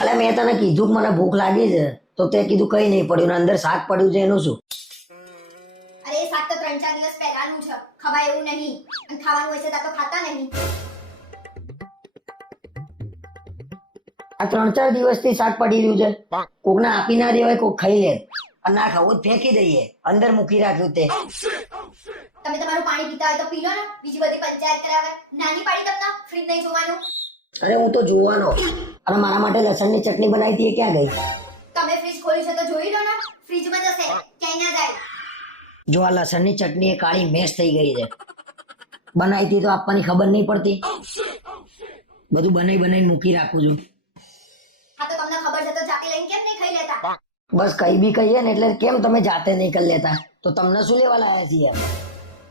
અલે મેં તને કીધું કે મને ભૂખ લાગી છે તો તે કીધું કઈ નહીં પડ્યું ને અંદર શાક પડ્યું છે એનું શું? અરે એ શાક તો ત્રણ ચાર દિવસ પહેલાનું છે ખવાય એવું નહીં અને ખાવાનું હોય છે તો ખાતા નહીં. આ ત્રણ ચાર દિવસથી શાક પડી રહ્યું છે. કોકને આપી ના દેવાય કોક ખાઈ લે. અને ના ખાવું જ ફેંકી દઈએ અંદર મૂકી રાખ્યું તે. તમે તમારું પાણી પીતા હોય તો પી લો ને બીજી બધી પંચાયત કરાવે. નાની પાડી તમને ફ્રીજ નહીં જોવાનું. અરે હું તો જોવાનો. અને મારા માટે લસણની ચટણી બનાવી હતી એ ક્યાં ગઈ? તમે ફ્રીજ ખોલ્યું છે તો જોઈ લો ને. ફ્રીજમાં જશે ક્યાંય ના જાય. જો આ લસણની ચટણી એ કાળી મેશ થઈ ગઈ છે. બનાવી હતી તો આપવાની ખબર નહીં પડતી. બધું બનાવી બનાવી મૂકી રાખું છું. હા તો તમને ખબર છે તો જાતે લઈને કેમ નહીં ખાઈ લેતા? બસ કઈ બી કહીએ ને એટલે કેમ તમે જાતે નહીં કરી લેતા? તો તમને શું લેવા લાવ્યા છીએ?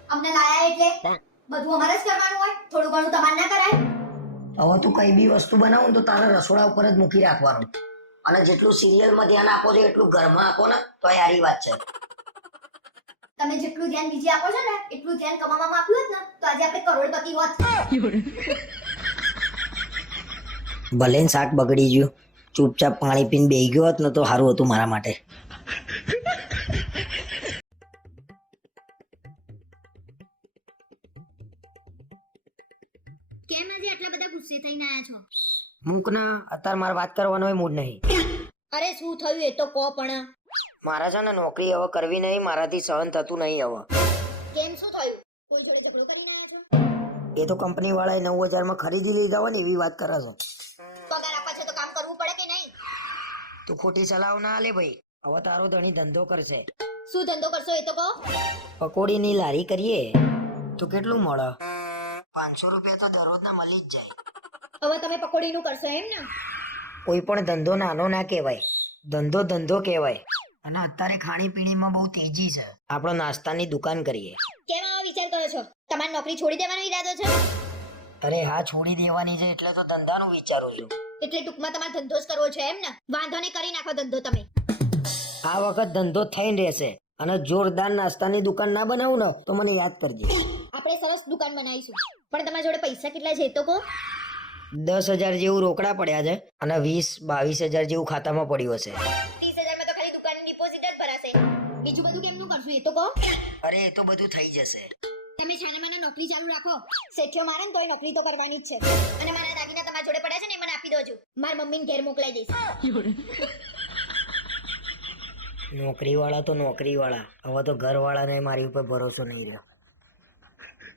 અમને લાયા એટલે? બધું અમારે જ કરવાનું હોય. થોડું ઘણું તમારે ના કરાય. હવે તું કઈ બી વસ્તુ બનાવું તો તારા રસોડા ઉપર જ મૂકી રાખવાનું. અને જેટલું સિરિયલમાં ધ્યાન આપો છો એટલું ઘરમાં આપો ને તો યારી વાત છે. તમે જેટલું ધ્યાન બીજે આપો છો ને એટલું ધ્યાન કમાવામાં આપ્યું હોત ને તો આજે આપણે કરોડપતિ હોત. ભલે શાક બગડી ગયું ચૂપચાપ પાણી પીને બેહી ગયો હોત ને તો સારું હતું મારા માટે. કેમ આજે આટલા બધા ગુસ્સે થઈને આયા છો? મૂકના અત્યારે મારે વાત કરવાનો મૂડ નહીં. અરે શું થયું એ તો કો પણ. મારા છે ને નોકરી હવે કરવી નહીં મારાથી સહન થતું નહીં હવે. કેમ શું થયું? કોઈ જોડે ઝઘડો કરીને આયા છો? એ તો કંપની વાળાએ નવ હજારમાં ખરીદી લીધા હોય ને એવી વાત કરે છો. પગાર આપવા છે તો કામ કરવું પડે કે નહીં? તું ખોટી ચલાવ ના લે ભાઈ. હવે તારો ધણી ધંધો કરશે. શું ધંધો કરશો એ તો કહો. પકોડીની લારી કરીએ. તો કેટલું મળે? પાંચસો રૂપિયા તો દરરોજના મળી જ જાય. હવે તમે પકોડીનું કરશો એમ ને? કોઈ પણ ધંધો નાનો ના કહેવાય ધંધો ધંધો કહેવાય. અને અત્યારે ખાણીપીણીમાં બહુ તેજી છે. આપણે નાસ્તાની દુકાન કરીએ. કેમ આવો વિચાર કરો છો? તમારી નોકરી છોડી દેવાનો ઈરાદો છે? અરે હા છોડી દેવાની છે એટલે તો ધંધાનું વિચારું છું. એટલે ટૂંકમાં તમારે ધંધો જ કરવો છે એમ ને? વાંધો નહીં કરી નાખો ધંધો તમે. આ વખત ધંધો થઈ રહેશે. અને જોરદાર નાસ્તાની દુકાન ના બનાવું ને તો મને યાદ કરજે. આપણે સરસ દુકાન બનાવીશું. પણ તમારી જોડે પૈસા કેટલા છે એ તો કહો. દસ હજાર જેવું રોકડા પડ્યા છે અને વીસ બાવીસ હજાર જેવું ખાતામાં પડ્યું હશે. ત્રીસ હજારમાં તો ખાલી દુકાનની ડિપોઝિટ જ ભરાશે. બીજું બધું કેમનું કરશું એ તો કહો. અરે એ તો બધું થઈ જશે. તમે છાનામાના નોકરી ચાલુ રાખો. શેઠિયો મારે ને તોય નોકરી તો કરવાની જ છે. અને મારા દાગીના તમારા જોડે પડ્યા છે ને એ મને આપી દોજો. મારા મમ્મીને ઘેર મોકલાઈ દઈશ. નોકરી વાળા તો નોકરી વાળા હવે તો ઘર વાળાને મારી ઉપર ભરોસો નહીં રહ્યો.